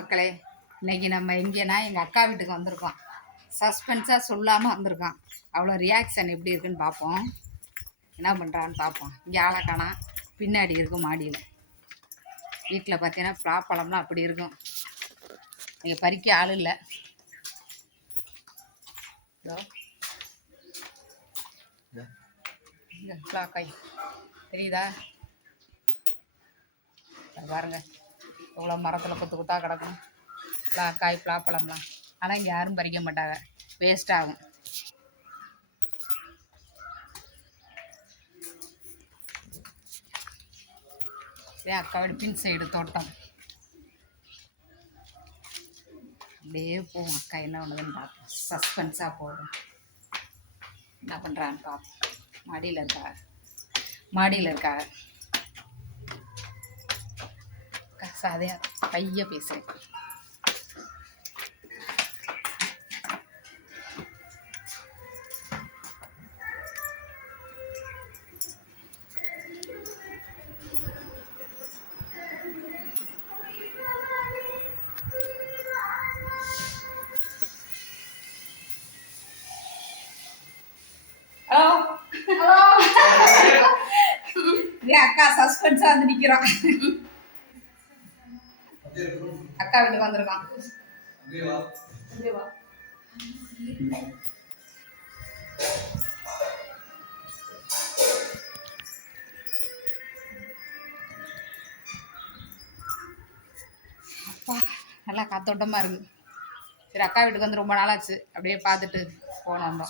மக்களே, இன்னைக்கு நம்ம எங்கேனா எங்கள் அக்கா வீட்டுக்கு வந்திருக்கோம். சஸ்பென்ஸாக சொல்லாமல் வந்திருக்கோம். அவ்வளோ ரியாக்ஷன் எப்படி இருக்குன்னு பார்ப்போம். என்ன பண்ணுறான்னு பார்ப்போம். இங்கே ஆளை காணா, பின்னாடி இருக்கும் மாடியில். வீட்டில் பார்த்தீங்கன்னா பலாப்பழம்லாம் அப்படி இருக்கும். இங்கே பறிக்க ஆள் இல்லை. காய் தெரியுதா? பாருங்க, எவ்வளோ மரத்தில் கொத்து கொத்தாக கிடக்கும் காய் பலாப்பழம்லாம். ஆனால் இங்கே யாரும் பறிக்க மாட்டாங்க, வேஸ்ட் ஆகும். அக்காவோட பின் சைடு தோட்டம். அப்படியே போவோம். அக்கா என்ன பண்ணுதுன்னு பார்ப்போம். சஸ்பென்ஸாக போகும். என்ன பண்ணுறான்னு பார்ப்போம். மாடியில் இருக்கா சாதையாக பைய பேசுகிறேன். அக்கா சஸ்பென்ஸா வந்து நிக்கிறோம். அக்கா வீட்டுக்கு வந்திருக்கான். அப்பா நல்லா காத்தோட்டமா இருக்கு. சரி, அக்கா வீட்டுக்கு வந்து ரொம்ப நாளாச்சு. அப்படியே பார்த்துட்டு போனோம்.